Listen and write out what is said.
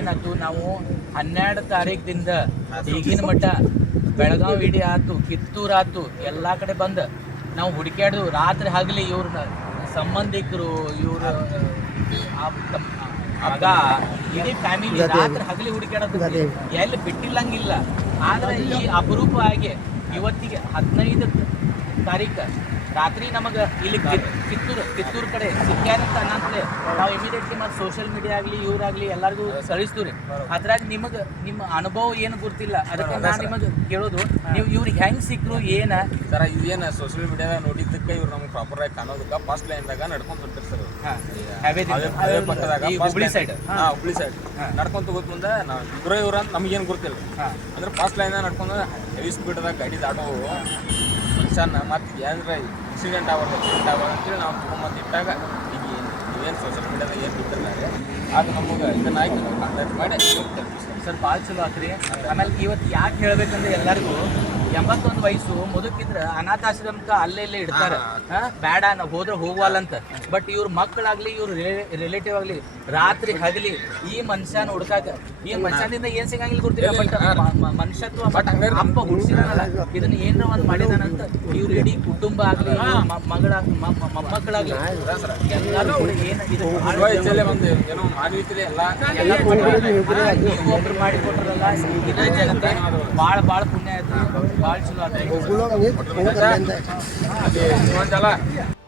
ಏನಾಯ್ತು ನಾವು 12 ತಾರೀಕಿಂದ ಈಗಿನ ಮಟ್ಟ ಬೆಳಗಾವಿ ಇಡೀ ಆಯ್ತು, ಕಿತ್ತೂರು ಆಯ್ತು, ಎಲ್ಲ ಕಡೆ ಬಂದು ನಾವು ಹುಡುಕ್ಯಾಡ್ದು ರಾತ್ರಿ ಹಗಲಿ ಇವ್ರ ಸಂಬಂಧಿಕರು ಇವ್ರ ಮಗ ಇಡೀ ಫ್ಯಾಮಿಲಿ ರಾತ್ರಿ ಹಗಲಿ ಹುಡುಕ್ಯಾಡೋದು ಎಲ್ಲಿ ಬಿಟ್ಟಿಲ್ಲಂಗಿಲ್ಲ. ಆದ್ರೆ ಈ ಅಪರೂಪ ಆಗಿ ಇವತ್ತಿಗೆ 15 ತಾರೀಕು ರಾತ್ರಿ ನಮಗೆ ಇಲ್ಲಿ ಕಿತ್ತೂರು ಕಡೆ ಸಿಕ್ಕ್ಯಾರಂತ ಅನ್ನಂತಲೇ ನಾವು ಇಮಿಡಿಯೇಟ್ಲಿ ಮತ್ತು ಸೋಷಿಯಲ್ ಮೀಡಿಯಾ ಆಗಲಿ ಇವರಾಗಲಿ ಎಲ್ಲರಿಗೂ ಕಳಿಸ್ತೀವಿ ರೀ. ಅದ್ರಾಗ ನಿಮಗೆ ನಿಮ್ಮ ಅನುಭವ ಏನು ಗೊತ್ತಿಲ್ಲ, ಅದಕ್ಕೆ ನಾನು ನಿಮಗೆ ಕೇಳೋದು, ನೀವು ಇವ್ರಿಗೆ ಹೆಂಗೆ ಸಿಕ್ಕರು ಏನು ಸರ್? ಇವೇನು ಸೋಷಿಯಲ್ ಮೀಡಿಯಾದಾಗ ನೋಡಿದ್ದಕ್ಕೆ ಇವ್ರು ನಮ್ಗೆ ಪ್ರಾಪರ್ ಆಗಿ ಕಾಣೋದಕ್ಕೆ ಫಸ್ಟ್ ಲೈನ್ದಾಗ ನಡ್ಕೊಂಡು ಹೊಂಟಿರ್ ಸರ್. ಹುಬ್ಳಿ ಸೈಡ್ ನಡ್ಕೊಂತ ಹೋಗೋದು ಮುಂದೆ ನಾವು ಇಬ್ಬರು ಇವ್ರ ಅಂತ ನಮಗೇನು ಗೊತ್ತಿಲ್ಲ. ಅಂದ್ರೆ ಫಸ್ಟ್ ಲೈನ್ದಾಗ ನಡ್ಕೊಂಡು ಹೆವಿ ಸ್ಪೀಡ್ದಾಗ ಗಾಡಿ ದಾಟೋ ಮನುಷ್ಯನ ಮತ್ತು ಏನಾರ ಇನ್ಸಿಡೆಂಟ್ ಅಂತೇಳಿ ನಾವು ತೊಗೊಂಬಂದು ಇಟ್ಟಾಗ ಈಗ ನೀವೇನು ಸೋಷಿಯಲ್ ಮೀಡಿಯಾದಾಗ ಏನು ಗೊತ್ತಿಲ್ಲ ಅದು ನಮಗೆ ಇದನ್ನ ಆಯ್ತು ನಾವು ಕಾಂಟ್ಯಾಕ್ಟ್ ಮಾಡಿ ಸರ್ ಭಾಳ ಚಲೋ ಆತ್ರಿ. ಆಮೇಲೆ ಇವತ್ತು ಯಾಕೆ ಹೇಳ್ಬೇಕಂದ್ರೆ ಎಲ್ಲರಿಗೂ 81 ವಯಸ್ಸು ಮುದುಕಿದ್ರೆ ಅನಾಥಾಶ್ರಮಕ್ಕೆ ಅಲ್ಲೇ ಇಲ್ಲೇ ಇಡ್ತಾರೆ, ಬೇಡ ನಾವು ಹೋದ್ರೆ ಹೋಗುವಲ್ಲಂತ. ಬಟ್ ಇವ್ರ ಮಕ್ಕಳಾಗ್ಲಿ ಇವ್ರ ರಿಲೇಟಿವ್ ಆಗಲಿ ರಾತ್ರಿ ಹಗಲಿ ಈ ಮನುಷ್ಯನ ಹುಡ್ಕಾಕ, ಈ ಮನುಷ್ಯನಿಂದ ಏನ್ ಸಿಗಂಗಿಲ್ಲ ಗೊತ್ತಿಲ್ಲ, ಬಟ್ ಮನುಷ್ಯತ್ವ ಅಪ್ಪ ಹುಡ್ಸಿದಾನಲ್ಲ ಇದನ್ನ ಏನಾರ ಒಂದು ಮಾಡಿದಾನಂತ ಇವ್ರ ಇಡೀ ಕುಟುಂಬ ಆಗ್ಲಿ ಮೊಮ್ಮಕ್ಕಳಾಗ್ಲಿ ಎಲ್ಲರೂ ಏನೋ ಮಾನವೀಯತೆ ಎಲ್ಲ ನೀವು ಒಬ್ರು ಮಾಡಿಕೊಟ್ರಲ್ಲ, ಇದೇ ಜಗತ್ತ ಭಾಳ ಪುಣ್ಯ ಆಯ್ತು, ಭಾಳ ಚಲೋ ಆಯ್ತು.